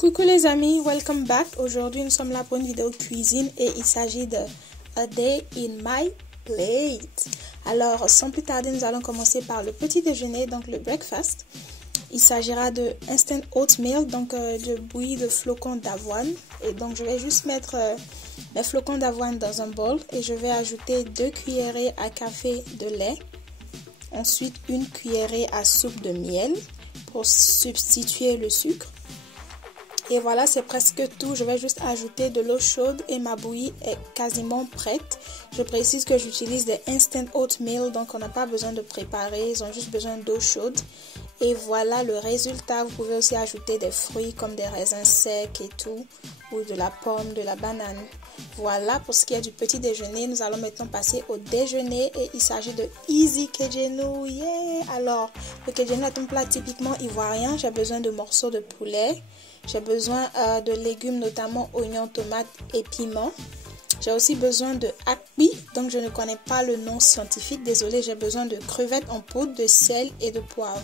Coucou les amis, welcome back. Aujourd'hui nous sommes là pour une vidéo cuisine et il s'agit de A Day in My Plate. Alors sans plus tarder, nous allons commencer par le petit déjeuner, donc le breakfast. Il s'agira de instant oatmeal, donc de bouillie de flocons d'avoine. Et donc je vais juste mettre mes flocons d'avoine dans un bol et je vais ajouter 2 cuillerées à café de lait. Ensuite 1 cuillerée à soupe de miel pour substituer le sucre. Et voilà, c'est presque tout. Je vais juste ajouter de l'eau chaude et ma bouillie est quasiment prête. Je précise que j'utilise des instant oatmeal, donc on n'a pas besoin de préparer, ils ont juste besoin d'eau chaude. Et voilà le résultat. Vous pouvez aussi ajouter des fruits comme des raisins secs et tout, ou de la pomme, de la banane. Voilà pour ce qui est du petit déjeuner. Nous allons maintenant passer au déjeuner et il s'agit de Easy Kejenu. Yeah! Alors, le Kejenu est un plat typiquement ivoirien. J'ai besoin de morceaux de poulet. J'ai besoin de légumes, notamment oignons, tomates et piments. J'ai aussi besoin de akpi, donc je ne connais pas le nom scientifique, désolé. J'ai besoin de crevettes en poudre, de sel et de poivre.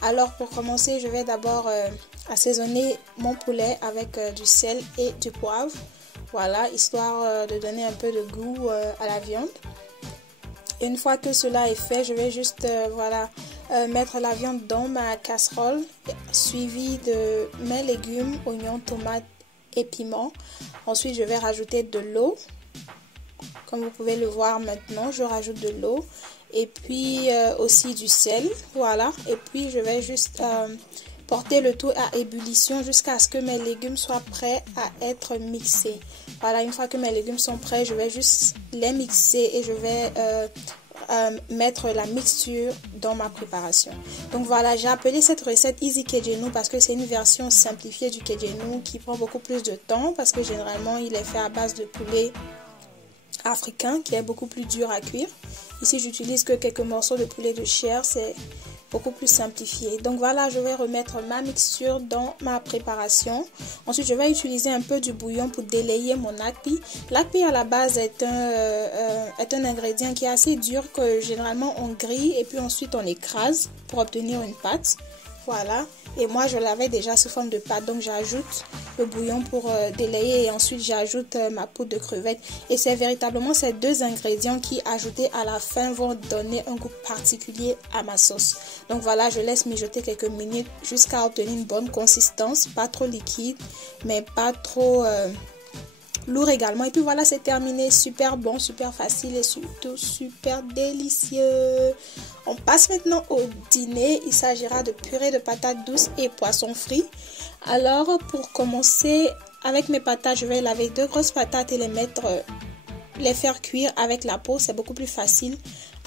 Alors pour commencer, je vais d'abord assaisonner mon poulet avec du sel et du poivre. Voilà, histoire de donner un peu de goût à la viande. Et une fois que cela est fait, je vais juste mettre la viande dans ma casserole, suivie de mes légumes, oignons, tomates et piments. Ensuite, je vais rajouter de l'eau. Comme vous pouvez le voir maintenant, je rajoute de l'eau et puis aussi du sel. Voilà, et puis je vais juste porter le tout à ébullition jusqu'à ce que mes légumes soient prêts à être mixés. Voilà, une fois que mes légumes sont prêts, je vais juste les mixer et je vais mettre la mixture dans ma préparation. Donc voilà, j'ai appelé cette recette Easy Kejenu parce que c'est une version simplifiée du Kejenu qui prend beaucoup plus de temps parce que généralement il est fait à base de poulet africain qui est beaucoup plus dur à cuire. Ici j'utilise que quelques morceaux de poulet de chair, c'est beaucoup plus simplifié. Donc voilà, je vais remettre ma mixture dans ma préparation. Ensuite, je vais utiliser un peu du bouillon pour délayer mon akpi. L'akpi à la base est un ingrédient qui est assez dur que généralement on grille et puis ensuite on écrase pour obtenir une pâte. Voilà, et moi je l'avais déjà sous forme de pâte, donc j'ajoute le bouillon pour délayer et ensuite j'ajoute ma poudre de crevettes. Et c'est véritablement ces deux ingrédients qui, ajoutés à la fin, vont donner un goût particulier à ma sauce. Donc voilà, je laisse mijoter quelques minutes jusqu'à obtenir une bonne consistance, pas trop liquide, mais pas trop lourd également. Et puis voilà, c'est terminé. Super bon, super facile et surtout super délicieux. On passe maintenant au dîner. Il s'agira de purée de patates douces et poisson frit. Alors pour commencer, avec mes patates, je vais laver 2 grosses patates et les faire cuire avec la peau. C'est beaucoup plus facile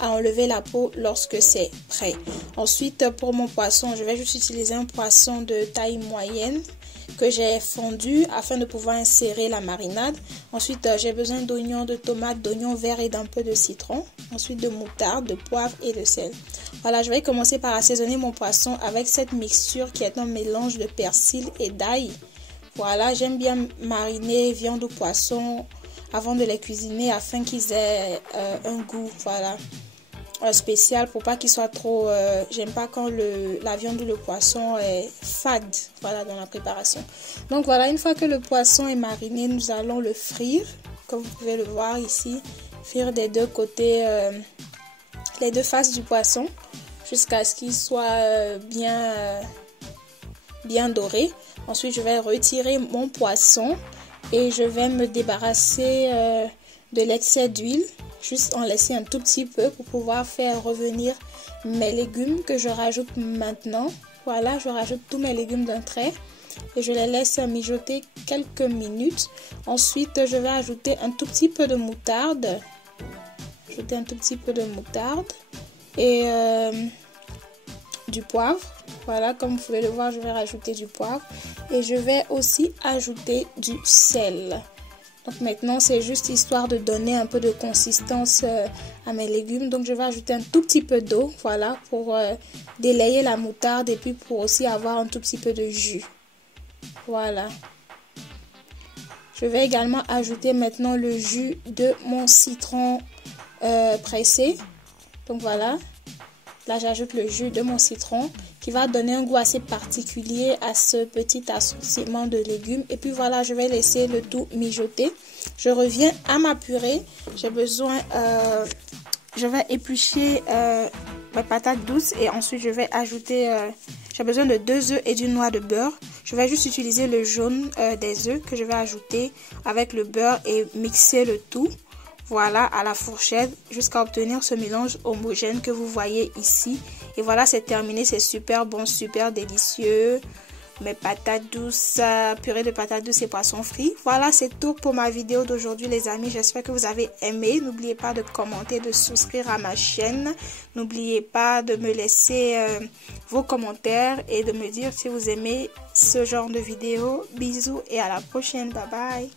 à enlever la peau lorsque c'est prêt. Ensuite, pour mon poisson, je vais juste utiliser un poisson de taille moyenne que j'ai fondu afin de pouvoir insérer la marinade. Ensuite, j'ai besoin d'oignons, de tomates, d'oignons verts et d'un peu de citron. Ensuite, de moutarde, de poivre et de sel. Voilà, je vais commencer par assaisonner mon poisson avec cette mixture qui est un mélange de persil et d'ail. Voilà, j'aime bien mariner viande ou poisson avant de les cuisiner afin qu'ils aient un goût, voilà, spécial pour pas qu'il soit trop j'aime pas quand la viande ou le poisson est fade, voilà, dans la préparation. Donc voilà, une fois que le poisson est mariné, nous allons le frire comme vous pouvez le voir ici, frire des deux côtés, les deux faces du poisson jusqu'à ce qu'il soit bien doré. Ensuite je vais retirer mon poisson et je vais me débarrasser de l'excès d'huile, juste en laisser un tout petit peu pour pouvoir faire revenir mes légumes que je rajoute maintenant. Voilà, je rajoute tous mes légumes d'un trait et je les laisse mijoter quelques minutes. Ensuite, je vais ajouter un tout petit peu de moutarde. Et du poivre. Voilà, comme vous pouvez le voir, je vais rajouter du poivre et je vais aussi ajouter du sel. Donc maintenant, c'est juste histoire de donner un peu de consistance à mes légumes. Donc je vais ajouter un tout petit peu d'eau, voilà, pour délayer la moutarde et puis pour aussi avoir un tout petit peu de jus. Voilà. Je vais également ajouter maintenant le jus de mon citron pressé. Donc voilà. Là, j'ajoute le jus de mon citron qui qui va donner un goût assez particulier à ce petit assortiment de légumes. Et puis voilà, je vais laisser le tout mijoter. Je reviens à ma purée. J'ai besoin, je vais éplucher mes patates douces et ensuite je vais ajouter, j'ai besoin de 2 œufs et d'une noix de beurre. Je vais juste utiliser le jaune des œufs que je vais ajouter avec le beurre et mixer le tout. Voilà, à la fourchette jusqu'à obtenir ce mélange homogène que vous voyez ici. Et voilà, c'est terminé. C'est super bon, super délicieux. Mes patates douces, purée de patates douces et poissons frits. Voilà, c'est tout pour ma vidéo d'aujourd'hui les amis. J'espère que vous avez aimé. N'oubliez pas de commenter, de souscrire à ma chaîne. N'oubliez pas de me laisser vos commentaires et de me dire si vous aimez ce genre de vidéo. Bisous et à la prochaine. Bye bye.